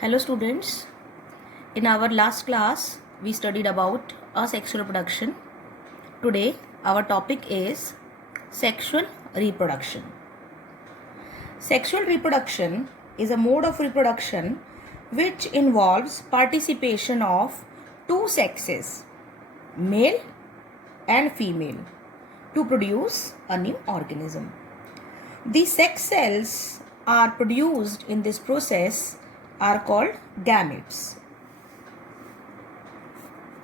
Hello students, in our last class we studied about asexual reproduction. Today our topic is sexual reproduction. Sexual reproduction is a mode of reproduction which involves participation of two sexes, male and female, to produce a new organism. The sex cells are produced in this process are called gametes.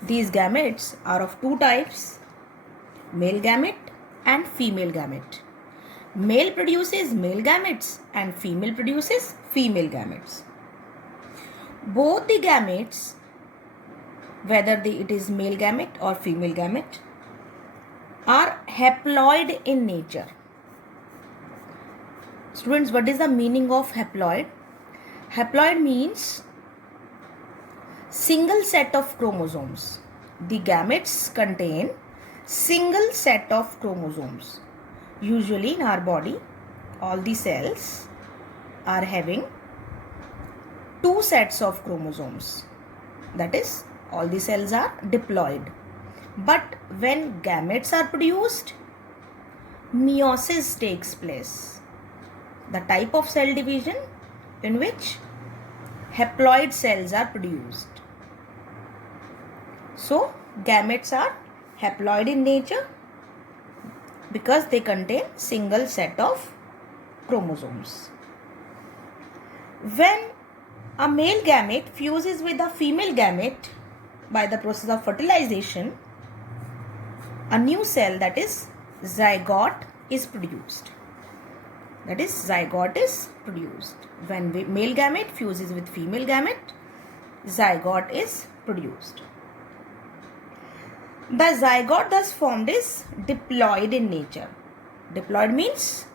These gametes are of two types, male gamete and female gamete. Male produces male gametes and female produces female gametes. Both the gametes, whether it is male gamete or female gamete, are haploid in nature. Students, what is the meaning of haploid? Haploid means single set of chromosomes. The gametes contain single set of chromosomes. Usually in our body, all the cells are having two sets of chromosomes. That is, all the cells are diploid. But when gametes are produced, meiosis takes place. The type of cell division in which haploid cells are produced. So, gametes are haploid in nature because they contain single set of chromosomes. When a male gamete fuses with a female gamete by the process of fertilization, a new cell, that is zygote, is produced. That is, zygote is produced. When male gamete fuses with female gamete, zygote is produced. The zygote thus formed is diploid in nature. Diploid means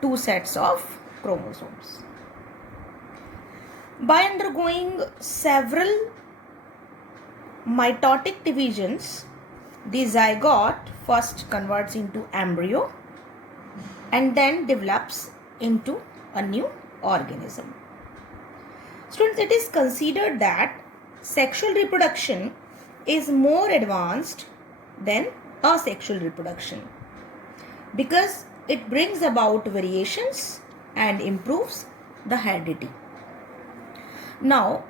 two sets of chromosomes. By undergoing several mitotic divisions, the zygote first converts into embryo and then develops into a new organism. Students, it is considered that sexual reproduction is more advanced than asexual reproduction because it brings about variations and improves the heredity. Now,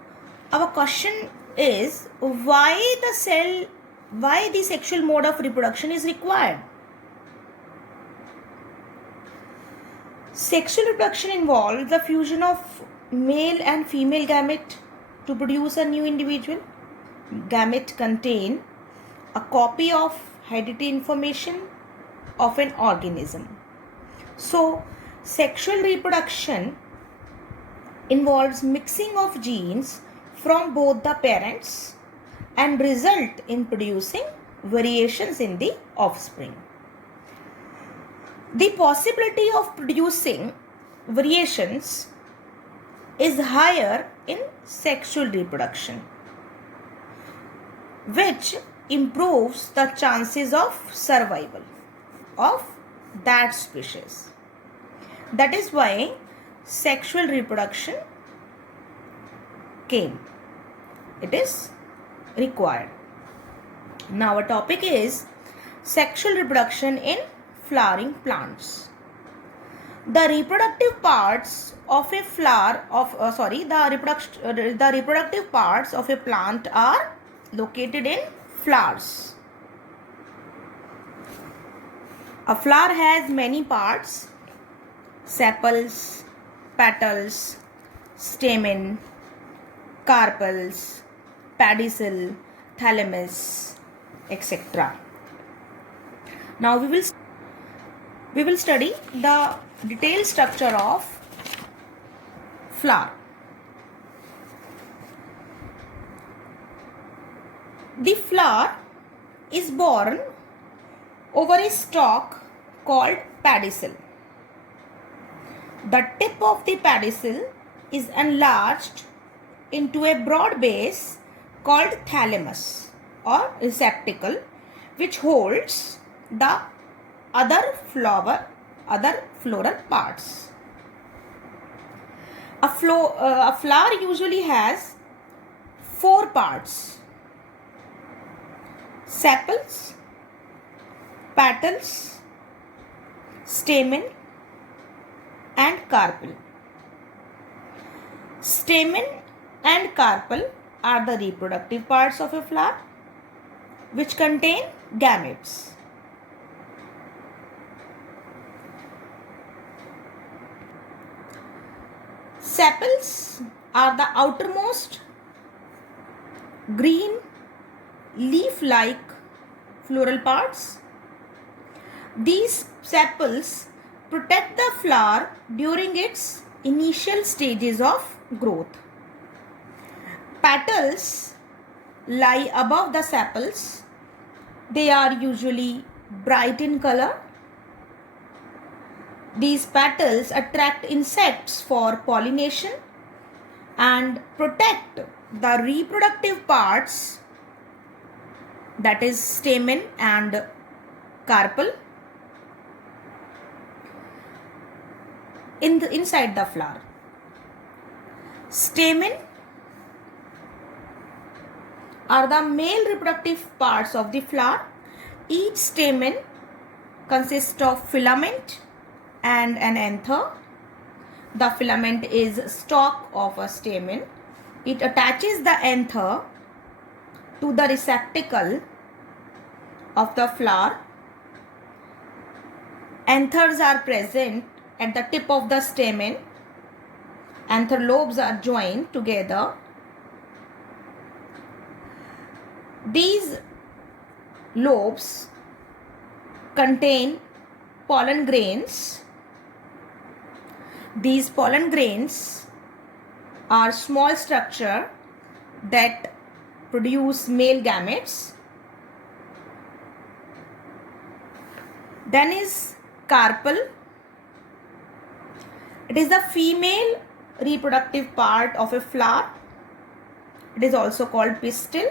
our question is why the sexual mode of reproduction is required? Sexual reproduction involves the fusion of male and female gamete to produce a new individual. Gamete contain a copy of heredity information of an organism. So, sexual reproduction involves mixing of genes from both the parents and result in producing variations in the offspring. The possibility of producing variations is higher in sexual reproduction, which improves the chances of survival of that species. That is why sexual reproduction came. It is required. Now our topic is sexual reproduction in flowering plants. The reproductive parts of a the reproductive parts of a plant are located in flowers. A flower has many parts: sepals, petals, stamen, carpels, pedicel, thalamus, etc. Now we will study the detailed structure of flower. The flower is born over a stalk called pedicel. The tip of the pedicel is enlarged into a broad base called thalamus or receptacle, which holds the other floral parts. A flower usually has 4 parts: sepals, petals, stamen and carpel. Stamen and carpel are the reproductive parts of a flower which contain gametes. Sepals are the outermost green leaf-like floral parts. These sepals protect the flower during its initial stages of growth. Petals lie above the sepals. They are usually bright in color. These petals attract insects for pollination and protect the reproductive parts, that is stamen and carpel, inside the flower. Stamen are the male reproductive parts of the flower. Each stamen consists of filament and an anther. The filament is stalk of a stamen. It attaches the anther to the receptacle of the flower. Anthers are present at the tip of the stamen. Anther lobes are joined together. These lobes contain pollen grains. These pollen grains are small structure that produce male gametes. Then is carpel. It is the female reproductive part of a flower. It is also called pistil.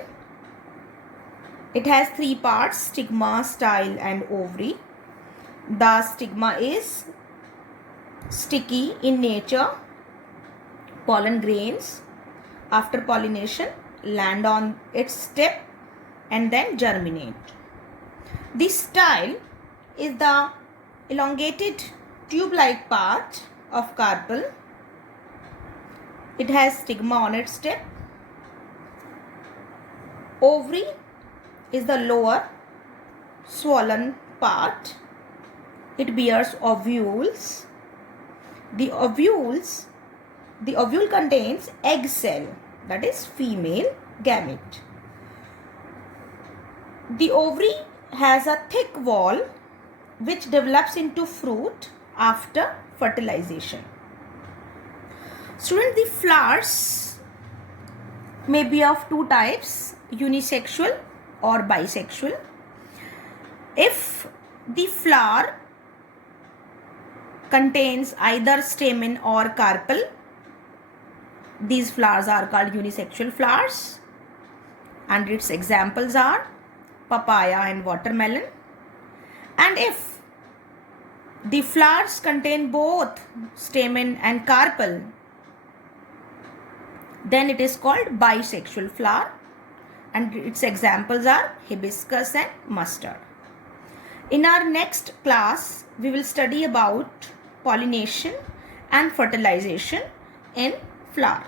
It has 3 parts: stigma, style and ovary. The stigma is sticky in nature. Pollen grains, after pollination, land on its tip and then germinate. The style is the elongated tube-like part of carpel. It has stigma on its tip. Ovary is the lower swollen part. It bears ovules. The ovule contains egg cell, that is female gamete. The ovary has a thick wall which develops into fruit after fertilization. Students, the flowers may be of 2 types, unisexual or bisexual. If the flower contains either stamen or carpel, these flowers are called unisexual flowers, and its examples are papaya and watermelon. And if the flowers contain both stamen and carpel, then it is called bisexual flower, and its examples are hibiscus and mustard. In our next class, we will study about pollination and fertilization in flower.